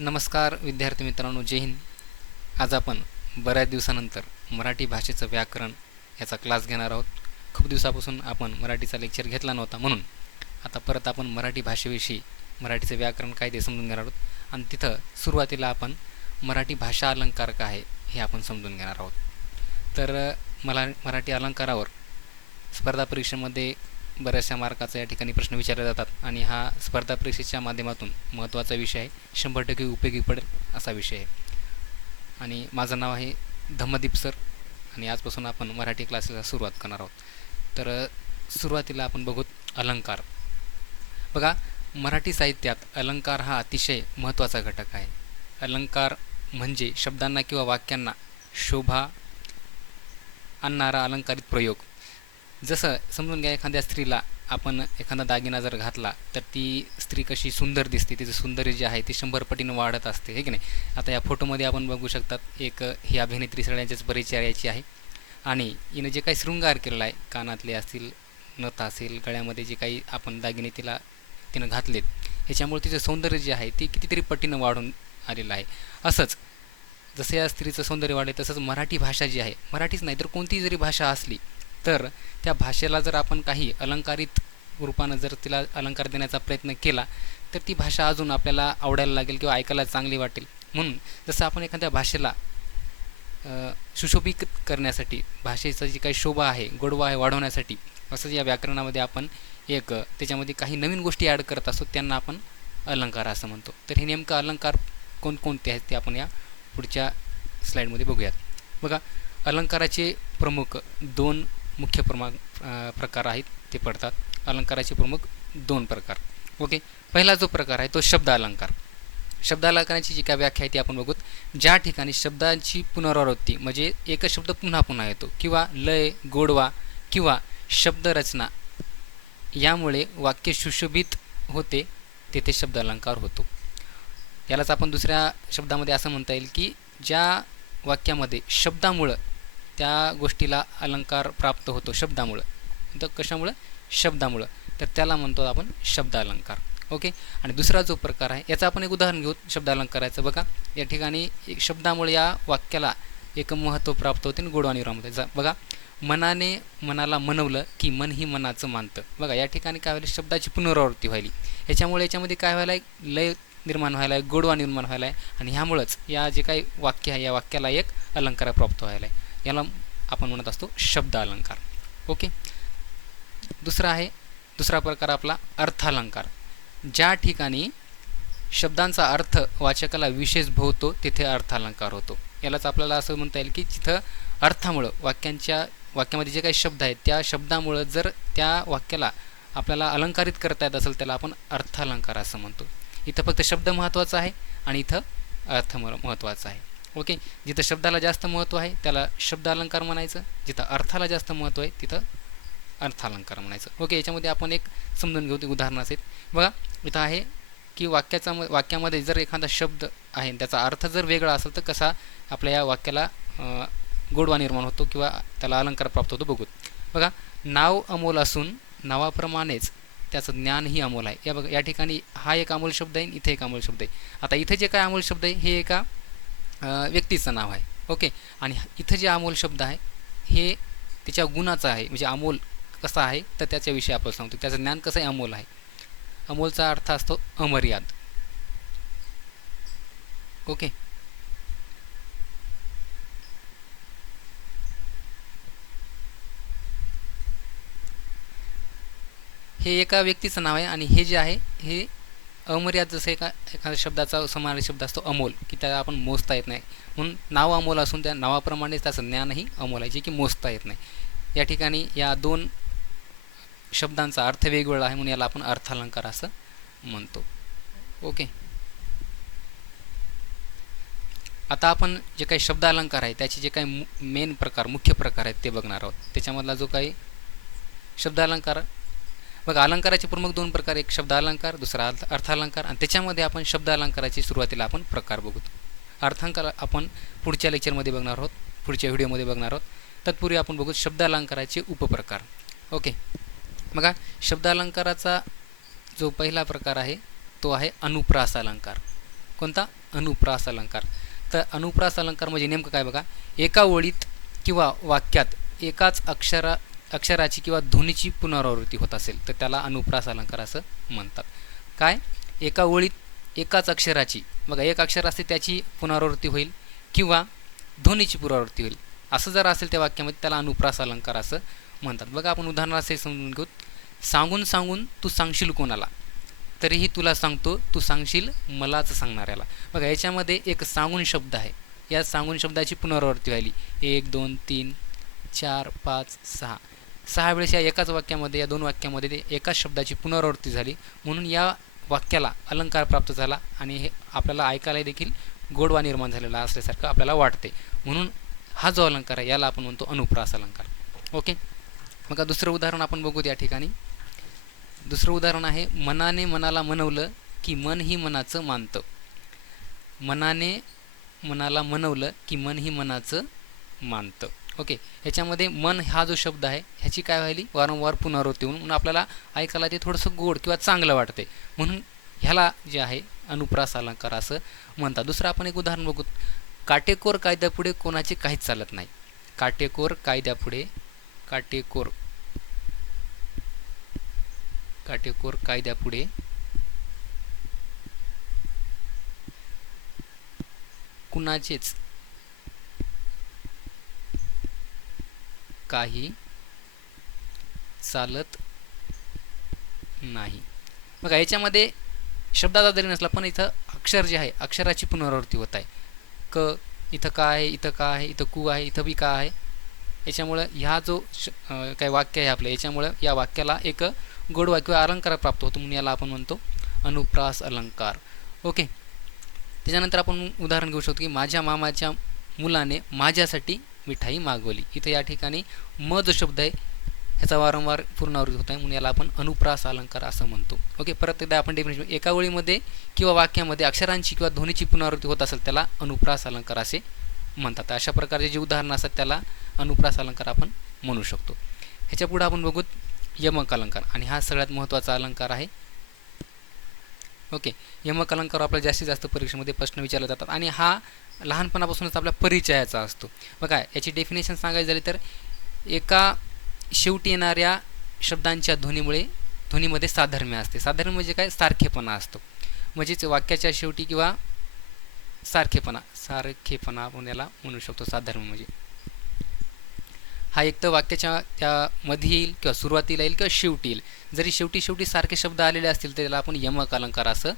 नमस्कार विद्यार्थी मित्रांनो जय हिंद. आज आपण बऱ्याच दिवसानंतर मराठी भाषेचं व्याकरण याचा क्लास घेणार आहोत. खूप दिवसापासून आपण मराठीचा लेक्चर घेतला नव्हता म्हणून आता परत आपण मराठी भाषेविषयी मराठीचं व्याकरण काय ते समजून घेणार आहोत. आणि तिथं सुरुवातीला आपण मराठी भाषा अलंकार काय आहे हे आपण समजून घेणार आहोत. तर मला मराठी अलंकारावर स्पर्धा परीक्षेमध्ये बऱ्याचशा मार्काचा या ठिकाणी प्रश्न विचारले जातात. आणि हा स्पर्धा परीक्षेच्या माध्यमातून महत्त्वाचा विषय आहे. शंभर टक्के उपयोगी पडेल असा विषय आहे. आणि माझं नाव आहे धम्मदीप सर. आणि आजपासून आपण मराठी क्लासेसला सुरुवात करणार आहोत. तर सुरुवातीला आपण बघू अलंकार. बघा मराठी साहित्यात अलंकार हा अतिशय महत्त्वाचा घटक आहे. अलंकार म्हणजे शब्दांना किंवा वाक्यांना शोभा आणणारा अलंकारित प्रयोग. जसं समजून घ्या एखाद्या स्त्रीला आपण एखादा दागिना जर घातला तर ती स्त्री कशी सुंदर दिसते तिचं सौंदर्य जे आहे ते शंभर पटीनं वाढत असते हे की नाही? आता या फोटोमध्ये आपण बघू शकतात एक ही अभिनेत्री सगळ्यांच्याच परिचयाची आहे. आणि हिनं जे काही शृंगार केलेला आहे कानातले असतील नथ असेल गळ्यामध्ये जे काही आपण दागिने तिला तिनं घातलेत ह्याच्यामुळे तिचं सौंदर्य जे आहे ते कितीतरी पटीनं वाढून आलेलं आहे. असंच जसं या स्त्रीचं सौंदर्य वाढले तसंच मराठी भाषा जी आहे मराठीच नाही तर कोणतीही जरी भाषा असली तर त्या भाषेला जर आपण काही अलंकारित रूपानं जर तिला अलंकार देण्याचा प्रयत्न केला तर ती भाषा अजून आपल्याला आवडायला लागेल किंवा ऐकायला चांगली वाटेल. म्हणून जसं आपण एखाद्या भाषेला सुशोभित करण्यासाठी भाषेचा जी काही शोभा आहे गोडवा आहे वाढवण्यासाठी असंच या व्याकरणामध्ये आपण एक त्याच्यामध्ये काही नवीन गोष्टी ॲड करत असतो त्यांना आपण अलंकार असं म्हणतो. तर हे नेमकं अलंकार कोणकोणते आहेत ते आपण या पुढच्या स्लाईडमध्ये बघूयात. बघा अलंकाराचे प्रमुख दोन मुख्य प्रमा प्रकार आहेत ते पडतात. अलंकाराचे प्रमुख दोन प्रकार. ओके? पहिला जो प्रकार आहे तो शब्द अलंकार. शब्द अलंकाराची जी काय व्याख्या आहे ती आपण बघूत. ज्या ठिकाणी शब्दांची पुनरावृत्ती म्हणजे एकच शब्द पुन्हा पुन्हा येतो किंवा लय गोडवा किंवा शब्दरचना यामुळे वाक्य सुशोभित होते तेथे शब्द अलंकार होतो. यालाच आपण दुसऱ्या शब्दामध्ये असं म्हणता येईल की ज्या वाक्यामध्ये शब्दामुळं त्या गोष्टीला अलंकार प्राप्त होतो शब्दामुळं. तर कशामुळं? शब्दामुळं. तर त्याला म्हणतो आपण शब्द अलंकार ओके? आणि दुसरा जो प्रकार आहे याचं आपण एक उदाहरण घेऊ शब्द अलंकाराचं बघा या ठिकाणी एक शब्दामुळे या वाक्याला एक महत्त्व प्राप्त होते आणि गोडवा होते. जा बघा मनाने मनाला मनवलं की मन ही मनाचं मानतं. बघा या ठिकाणी काय व्हायला शब्दाची पुनरावृत्ती व्हायली. याच्यामुळे याच्यामध्ये काय व्हायला लय निर्माण व्हायला आहे गोडवा निर्माण व्हायला आहे. आणि ह्यामुळंच या जे काही वाक्य आहे या वाक्याला एक अलंकार प्राप्त व्हायला आहे. याला आपण म्हणत असतो शब्द अलंकार ओके? दुसरा आहे दुसरा प्रकार आपला अर्थालंकार. ज्या ठिकाणी शब्दांचा अर्थ वाचकाला विशेष भोवतो तिथे अर्थालंकार होतो. यालाच आपल्याला असं म्हणता येईल की जिथं अर्थामुळं वाक्यांच्या वाक्यामध्ये जे काही शब्द आहेत त्या शब्दामुळं जर त्या वाक्याला आपल्याला अलंकारित करता येत असेल त्याला आपण अर्थालंकार असं म्हणतो. इथं फक्त शब्द महत्त्वाचा आहे आणि इथं अर्थ म- महत्त्वाचा आहे. ओके? जिथं शब्दाला जास्त महत्त्व आहे त्याला शब्द अलंकार म्हणायचं. जिथं अर्थाला जास्त महत्त्व आहे तिथं अर्थालंकार म्हणायचं. ओके? याच्यामध्ये आपण एक समजून घेऊ ते उदाहरण असेल. बघा इथं आहे की वाक्याचा म- वाक्यामध्ये जर एखादा शब्द आहे त्याचा अर्थ जर वेगळा असेल तर कसा आपल्या या वाक्याला गोडवा निर्माण होतो किंवा त्याला अलंकार प्राप्त होतो बघूत. बघा नाव अमोल असून नावाप्रमाणेच त्याचं ज्ञानही अमोल आहे. या बघा या ठिकाणी हा एक अमोल शब्द आहे आणि इथे एक अमोल शब्द आहे. आता इथे जे काय अमोल शब्द आहे हे एका व्यक्तीचं नाव आहे. ओके? आणि इथं जे अमोल शब्द आहे हे त्याच्या गुणाचं आहे. म्हणजे अमोल कसा आहे तर त्याच्याविषयी आपण सांगतो. त्याचं ज्ञान कसं आहे अमोल आहे. अमोलचा अर्थ असतो अमर्याद. ओके? हे एका व्यक्तीचं नाव आहे आणि हे जे आहे हे अमर्याद जसं एका एखाद्या शब्दाचा समानार्थी शब्द असतो अमोल की त्याला आपण मोजता येत नाही. म्हणून नाव अमोल असून त्या नावाप्रमाणेच त्याचं ज्ञानही अमोल आहे जे की मोजता येत नाही. या ठिकाणी या दोन शब्दांचा अर्थ वेगवेगळा आहे म्हणून याला आपण अर्थालंकार असं म्हणतो. ओके. आता आपण जे काही शब्द अलंकार आहे त्याचे जे काही मेन प्रकार मुख्य प्रकार आहेत ते बघणार आहोत. त्याच्यामधला जो काही शब्दालंकार बघा अलंकाराचे प्रमुख दोन प्रकार एक शब्द अलंकार दुसरा अर्थ अर्थालंकार आणि त्याच्यामध्ये आपण शब्द अलंकाराची सुरुवातीला आपण प्रकार बघू. अर्थांकार आपण पुढच्या लेक्चरमध्ये बघणार आहोत पुढच्या व्हिडिओमध्ये बघणार आहोत. तत्पूर्वी आपण बघू शब्द अलंकाराचे उपप्रकार. ओके बघा शब्द अलंकाराचा जो पहिला प्रकार आहे तो आहे अनुप्रास अलंकार. कोणता? अनुप्रास अलंकार. तर अनुप्रास अलंकार म्हणजे नेमकं काय बघा? एका ओळीत किंवा वाक्यात एकाच अक्षरा अक्षराची किंवा ध्वनीची पुनरावृत्ती होत असेल तर त्याला अनुप्रास अलंकार असं म्हणतात. काय? एका ओळीत एकाच अक्षराची बघा एक अक्षर असते त्याची पुनरावृत्ती होईल किंवा ध्वनीची पुनरावृत्ती होईल. असं जर असेल त्या वाक्यामध्ये त्याला अनुप्रास अलंकार असं म्हणतात. बघा आपण उदाहरण असे समजून घेऊ. सांगून सांगून तू सांगशील कोणाला? तरीही तुला सांगतो तू सांगशील मलाच सांगणाऱ्याला. बघा याच्यामध्ये एक सांगून शब्द आहे. या सांगून शब्दाची पुनरावृत्ती व्हायली. एक दोन तीन चार पाच सहा. सहा वेळेस या एकाच वाक्यामध्ये या दोन वाक्यामध्ये ते एकाच शब्दाची पुनरावृत्ती झाली. म्हणून या वाक्याला अलंकार प्राप्त झाला आणि हे आपल्याला ऐकायला देखील गोडवा निर्माण झालेला असल्यासारखं आपल्याला वाटते. म्हणून हा जो अलंकार आहे याला आपण म्हणतो अनुप्रास अलंकार. ओके? मग दुसरं उदाहरण आपण बघू या ठिकाणी. दुसरं उदाहरण आहे मनाने मनाला मनवलं की मन ही मनाचं मानतं. मनाने मनाला मनवलं की मन ही मनाचं मानतं. ओके ह्याच्यामध्ये मन हा जो शब्द आहे ह्याची काय व्हायली? वारंवार पुनरावृत्ती होऊन म्हणून आपल्याला ऐकायला ते थोडंसं गोड किंवा चांगलं वाटते म्हणून ह्याला जे आहे अनुप्रास अलंकार असं म्हणतात. दुसरं आपण एक उदाहरण बघू. काटेकोर कायद्यापुढे कोणाचे काहीच चालत नाही. काटेकोर कायद्यापुढे काटेकोर काटेकोर कायद्यापुढे कुणाचेच काही चालत नाही. बघा याच्यामध्ये शब्दाचा जरी नसला पण इथं अक्षर जे आहे अक्षराची पुनरावृत्ती होत आहे. क इथं का आहे इथं का आहे इथं कू आहे इथं बी का आहे. याच्यामुळं ह्या जो श काय वाक्य आहे आपलं याच्यामुळं या वाक्याला एक गोड किंवा अलंकार प्राप्त होतो म्हणून याला आपण म्हणतो अनुप्रास अलंकार. ओके? त्याच्यानंतर आपण उदाहरण घेऊ शकतो की माझ्या मामाच्या मुलाने माझ्यासाठी मिठाई मागवली. इथं या ठिकाणी म जो शब्द आहे. ह्याचा वारंवार पुनरावृत्ती होत आहे म्हणून याला आपण अनुप्रास अलंकार असं म्हणतो. ओके परत एकदा आपण डेफिनेशन एका वेळीमध्ये किंवा वाक्यामध्ये अक्षरांची किंवा ध्वनीची पुनरावृत्ती होत असेल त्याला अनुप्रास अलंकार असे म्हणतात. अशा प्रकारचे जे उदाहरणं असतात त्याला अनुप्रास अलंकार आपण म्हणू शकतो. ह्याच्या पुढे आपण बघू यमक अलंकार. आणि हा सगळ्यात महत्त्वाचा अलंकार आहे. ओके यमक अलंकार आपल्याला जास्तीत जास्त परीक्षेमध्ये प्रश्न विचारले जातात. आणि हा लहानपणापासूनच आपल्या परिचयाचा असतो. बघा याची डेफिनेशन सांगायची झाली तर एका शेवटी येणाऱ्या शब्दांच्या ध्वनीमुळे ध्वनीमध्ये साधर्म्य असते. साधर्म्य म्हणजे काय? सारखेपणा असतो. म्हणजेच वाक्याच्या शेवटी किंवा सारखेपणा सारखेपणा आपण याला म्हणू शकतो साधर्म्य म्हणजे. हा एक तर वाक्याच्या त्या मध्ये येईल किंवा सुरुवातीला येईल किंवा शेवटी येईल. जरी शेवटी शेवटी सारखे शब्द आलेले असतील तर त्याला आपण यमक अलंकार असं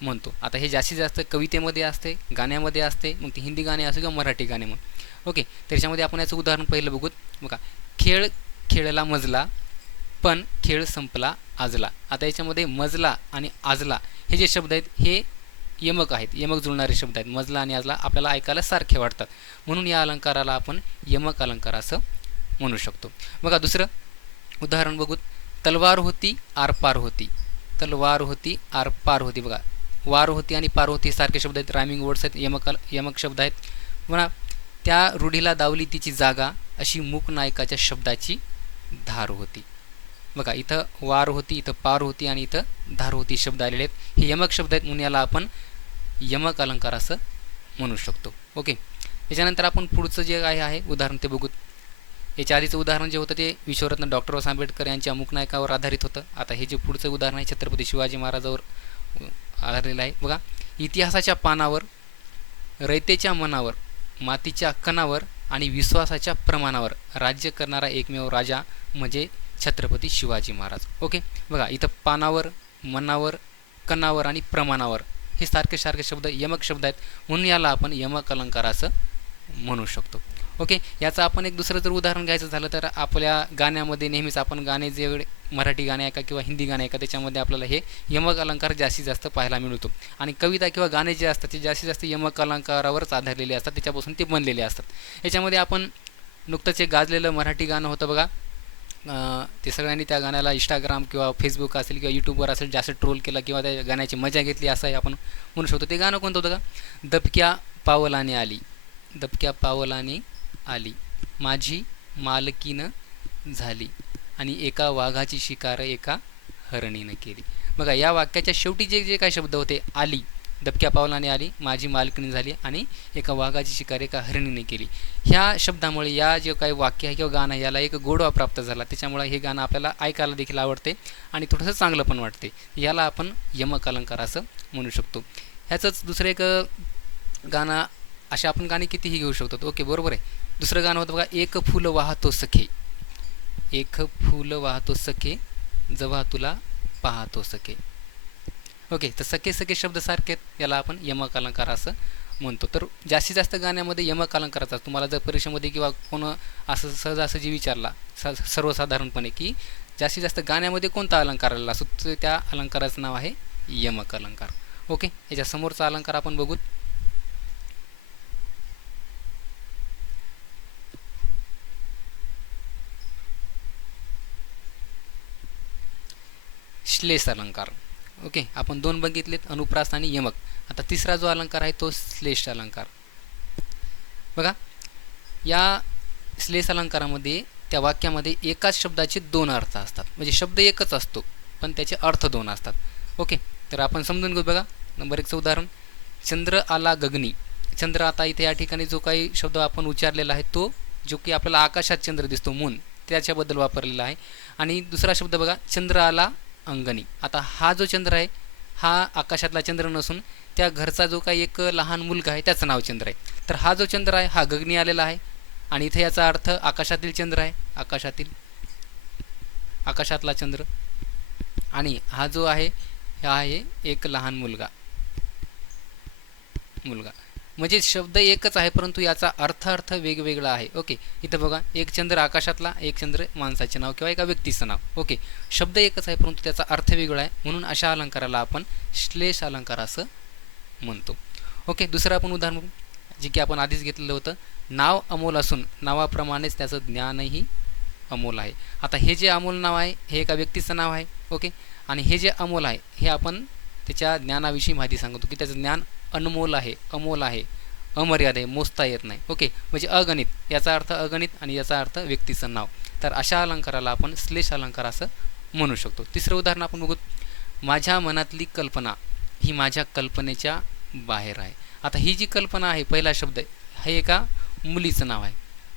म्हणतो. आता हे जास्तीत जास्त कवितेमध्ये असते गाण्यामध्ये असते मग ते हिंदी गाणे असो किंवा मराठी गाणे मग ओके त्याच्यामध्ये आपण याचं उदाहरण पहिलं बघूत. बघा खेळ खेळला मजला पण खेळ संपला आजला. आता याच्यामध्ये मजला आणि आजला हे जे शब्द आहेत हे यमक आहेत. यमक जुळणारे शब्द आहेत. मजला आणि आजला आपल्याला ऐकायला सारखे वाटतात. म्हणून या अलंकाराला आपण यमक अलंकार असं म्हणू शकतो. बघा दुसरं उदाहरण बघू तलवार होती आरपार होती. तलवार होती आरपार होती. बघा वार होती आणि पार सारखे शब्द आहेत रायमिंग वर्ड्स आहेत यमक यमक शब्द आहेत. म्हणा त्या रूढीला दावली तिची जागा अशी मूक नायकाच्या शब्दाची धार होती. बघा इथं वार होती इथं पार होती आणि इथं धार होती शब्द आलेले आहेत. हे यमक शब्द आहेत म्हणून याला आपण यमक अलंकार असं म्हणू शकतो. ओके? याच्यानंतर आपण पुढचं जे काय आहे उदाहरण ते बघू याच्या आधीचं उदाहरण जे होतं ते विश्वरत्न डॉक्टर बाबासाहेब आंबेडकर यांच्या अमुक नायकावर आधारित होतं. आता हे जे पुढचं उदाहरण आहे छत्रपती शिवाजी महाराजावर आधारलेला आहे. बघा इतिहासाच्या पानावर रयतेच्या मनावर मातीच्या कणावर आणि विश्वासाच्या प्रमाणावर राज्य करणारा एकमेव राजा म्हणजे छत्रपती शिवाजी महाराज. ओके? बघा इथं पानावर मनावर कणावर आणि प्रमाणावर हे सारखे सारखे शब्द यमक शब्द आहेत. म्हणून याला आपण यमक अलंकार असं म्हणू शकतो. ओके? याचं आपण एक दुसरं जर उदाहरण घ्यायचं झालं तर आपल्या गाण्यामध्ये नेहमीच आपण गाणे जे मराठी गाणे ऐका किंवा हिंदी गाणे ऐका त्याच्यामध्ये आपल्याला हे यमक अलंकार जास्तीत जास्त पाहायला मिळतो. आणि कविता किंवा गाणे जे असतात ते जास्तीत जास्त यमक अलंकारावरच आधारलेले असतात त्याच्यापासून ते बनलेले असतात. याच्यामध्ये आपण नुकतंच एक गाजलेलं मराठी गाणं होतं बघा. ते सगळ्यांनी त्या गाण्याला इंस्टाग्राम किंवा फेसबुक असेल किंवा यूट्यूबवर असेल जास्त ट्रोल केला किंवा त्या गाण्याची मजा घेतली असं आपण म्हणू शकतो. ते गाणं कोणतं होतं का? दबक्या पावलाने आली. दबक्या पावलाने आली. माझी मालकीनं झाली आणि एका वाघाची शिकार एका हरणीनं केली. बघा या वाक्याच्या शेवटी जे जे काय शब्द होते आली दबक्या पावलाने आली माझी मालकीणी झाली आणि एका वाघाची शिकार एका हरणीने केली. ह्या शब्दामुळे या जे काही वाक्य आहे किंवा गाणं आहे याला एक गोडवा प्राप्त झाला. त्याच्यामुळे हे गाणं आपल्याला ऐकायला देखील आवडते आणि थोडंसं चांगलं पण वाटते. याला आपण यमक अलंकार असं म्हणू शकतो. ह्याचंच दुसरं एक गाणं असे आपण गाणी कितीही घेऊ शकतो. ओके बरोबर आहे. दुसरं गाणं होतं बघा एक फुल वाहतो सखे. एक फुल वाहतो सखे जवा तुला पाहतो सखे. ओके तर सखे सखे शब्द सारखे आहेत याला आपण यमक अलंकार असं म्हणतो. तर जास्तीत जास्त गाण्यामध्ये यमक अलंकाराचा तुम्हाला जर परीक्षेमध्ये किंवा कोण असं सहजासहजी विचारला स सर्वसाधारणपणे की जास्तीत जास्त गाण्यामध्ये कोणता अलंकार आलेला असतो? त्या अलंकाराचं नाव आहे यमक अलंकार ओके याच्या समोरचा अलंकार आपण बघू श्लेष अलंकार ओके? आपण दोन बघितलेत अनुप्रास आणि यमक. आता तिसरा जो अलंकार आहे तो श्लेष अलंकार बघा या श्लेष अलंकारामध्ये त्या वाक्यामध्ये एकाच शब्दाचे दोन अर्थ असतात. म्हणजे शब्द एकच असतो पण त्याचे अर्थ दोन असतात. ओके? तर आपण समजून घेऊ बघा. नंबर एकचं उदाहरण. चंद्र आला गगनी. चंद्र आता इथे या ठिकाणी जो काही शब्द आपण उच्चारलेला आहे तो जो की आपल्याला आकाशात चंद्र दिसतो मून त्याच्याबद्दल वापरलेला आहे. आणि दुसरा शब्द बघा. चंद्र आला अंगणी. आता हा जो चंद्र आहे हा आकाशातला चंद्र नसून त्या घरचा जो काही एक लहान मुलगा आहे त्याचं नाव चंद्र आहे. तर हा जो चंद्र आहे हा गगनी आलेला आहे. आणि इथे याचा अर्थ आकाशातील चंद्र आहे. आकाशातील आकाशातला चंद्र. आणि हा जो आहे हा आहे एक लहान मुलगा. मुलगा. म्हणजे शब्द एकच आहे परंतु याचा अर्थ अर्थ वेगवेगळा आहे. ओके इथं बघा एक चंद्र आकाशातला एक चंद्र माणसाचे नाव किंवा एका व्यक्तीचं नाव. ओके शब्द एकच आहे परंतु त्याचा अर्थ वेगळा आहे. म्हणून अशा अलंकाराला आपण श्लेष अलंकार असं म्हणतो. ओके दुसरं आपण उदाहरण जे की आपण आधीच घेतलेलं होतं नाव अमोल असून नावाप्रमाणेच त्याचं ज्ञानही अमोल आहे. आता हे जे अमोल नाव आहे हे एका व्यक्तीचं नाव आहे. ओके आणि हे जे अमोल आहे हे आपण त्याच्या ज्ञानाविषयी माहिती सांगतो की त्याचं ज्ञान अनमोल आहे अमोल आहे अमर्याद आहे मोजता येत नाही. ओके म्हणजे अगणित याचा अर्थ अगणित आणि याचा अर्थ व्यक्तीचं नाव. तर अशा अलंकाराला आपण श्लेष अलंकार असं म्हणू शकतो. तिसरं उदाहरण आपण बघू. माझ्या मनातली कल्पना ही माझ्या कल्पनेच्या बाहेर आहे. आता ही जी कल्पना आहे पहिला शब्द हे एका मुलीचं नाव आहे.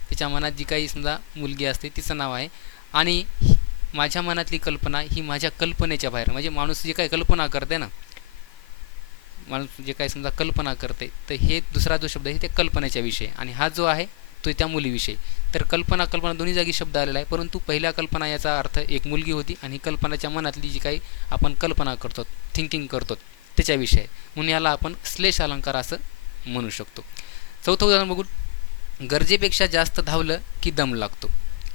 तिच्या मनात जी काही समजा मुलगी असते तिचं नाव आहे. आणि ही- माझ्या मनातली कल्पना ही माझ्या कल्पनेच्या बाहेर म्हणजे माणूस जी काही कल्पना करते ना माणूस जे काही समजा कल्पना करते तर हे दुसरा जो शब्द आहे ते कल्पनेच्या विषयी आणि हा जो आहे तो त्या मुलीविषयी तर कल्पना कल्पना दोन्ही जागी शब्द आलेला आहे परंतु पहिल्या कल्पना याचा अर्थ एक मुलगी होती आणि कल्पनाच्या मनातली जी काही आपण कल्पना करतो थिंकिंग करतो त्याच्याविषयी म्हणून याला आपण श्लेष अलंकार असं म्हणू शकतो. चौथं उदाहरण बघू गरजेपेक्षा जास्त धावलं की दम लागतो.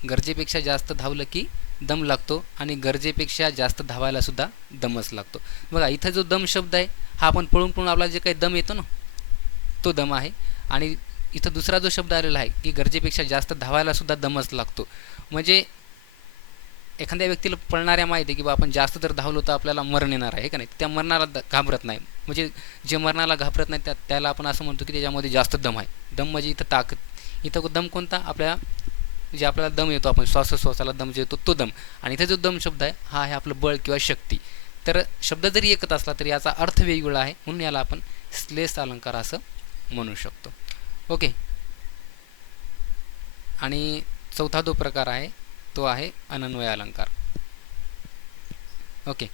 गरजेपेक्षा जास्त धावलं की दम लागतो आणि गरजेपेक्षा जास्त धावायला सुद्धा दमच लागतो. बघा इथं जो दम शब्द आहे हा आपण पळून पळून आपला जे काही दम येतो ना तो दम आहे. आणि इथं दुसरा जो शब्द आलेला आहे की गरजेपेक्षा जास्त धावायला सुद्धा दमच लागतो. म्हणजे एखाद्या व्यक्तीला पळणाऱ्या माहिती आहे की बा आपण जास्त जर धावलो तर आपल्याला मरण येणार आहे का नाही? त्या मरणाला द- घाबरत नाही. म्हणजे जे मरणाला घाबरत नाही त्या त्याला आपण असं म्हणतो की त्याच्यामध्ये जास्त दम आहे. दम म्हणजे इथं ताकद. इथं दम कोणता? आपल्या जे आपल्याला दम येतो आपण श्वासोश्वासाला दम जे येतो तो दम. आणि इथे जो दम शब्द आहे हा आहे आपलं बळ किंवा शक्ती. तर शब्द जरी एकच असला तरी याचा अर्थ वेगवेगळा आहे. म्हणून याला आपण श्लेष अलंकार असं म्हणू शकतो. ओके. आणि चौथा जो प्रकार आहे तो आहे अनन्वय अलंकार. ओके.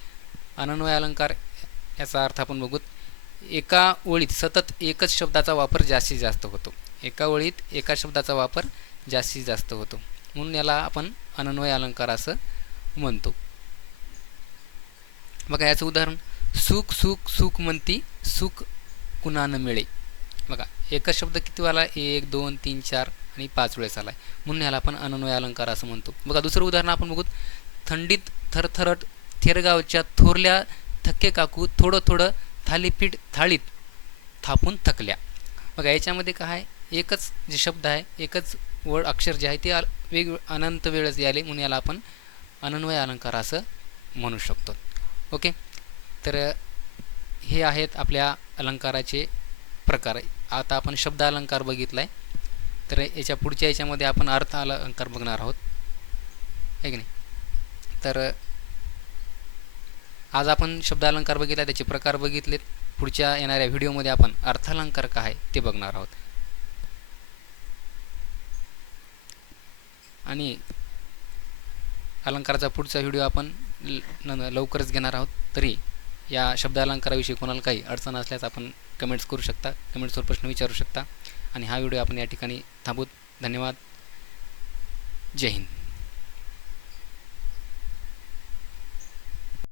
अनन्वय अलंकार याचा अर्थ आपण बघू एका ओळीत सतत एकच शब्दाचा वापर जास्तीत जास्त होतो. एका ओळीत एका शब्दाचा वापर जास्तीत जास्त होतो. म्हणून याला आपण अनन्वय अलंकार असं म्हणतो. बघा याचं उदाहरण सुख सुख सुख म्हणती सुख कुणानं मिळे? बघा एकच शब्द किती आला? एक दोन तीन चार आणि पाच वेळेस आला आहे म्हणून याला आपण अनन्वय अलंकार असं म्हणतो. बघा दुसरं उदाहरण आपण बघू थंडीत थरथरट थेरगावच्या थोरल्या थक्के काकू थोडं थोडं थालीपीठ थाळीत थापून थकल्या. बघा याच्यामध्ये काय आहे? एकच जे शब्द आहे एकच वड अक्षर जे आहे ते वेग अनंत वेळेस याले म्हणून याला आपण अनन्वय अलंकार असं म्हणू शकतो. ओके? तर हे आहेत आपल्या अलंकाराचे प्रकार. आता आपण शब्द अलंकार बघितला आहे तर याच्या पुढच्या याच्यामध्ये आपण अर्थ अलंकार बघणार आहोत. आहे की नाही? तर आज आपण शब्द अलंकार बघितला त्याचे प्रकार बघितलेत. पुढच्या येणाऱ्या व्हिडिओमध्ये आपण अर्थालंकार काय आहे ते बघणार आहोत. आणि अलंकाराचा पुढचा व्हिडिओ आपण लवकरच घेणार आहोत. तरी या शब्द अलंकाराविषयी कोणाला काही अडचण असल्यास आपण कमेंट्स करू शकता कमेंट्सवर प्रश्न विचारू शकता. आणि हा व्हिडिओ आपण या ठिकाणी थांबूत धन्यवाद. जय हिंद.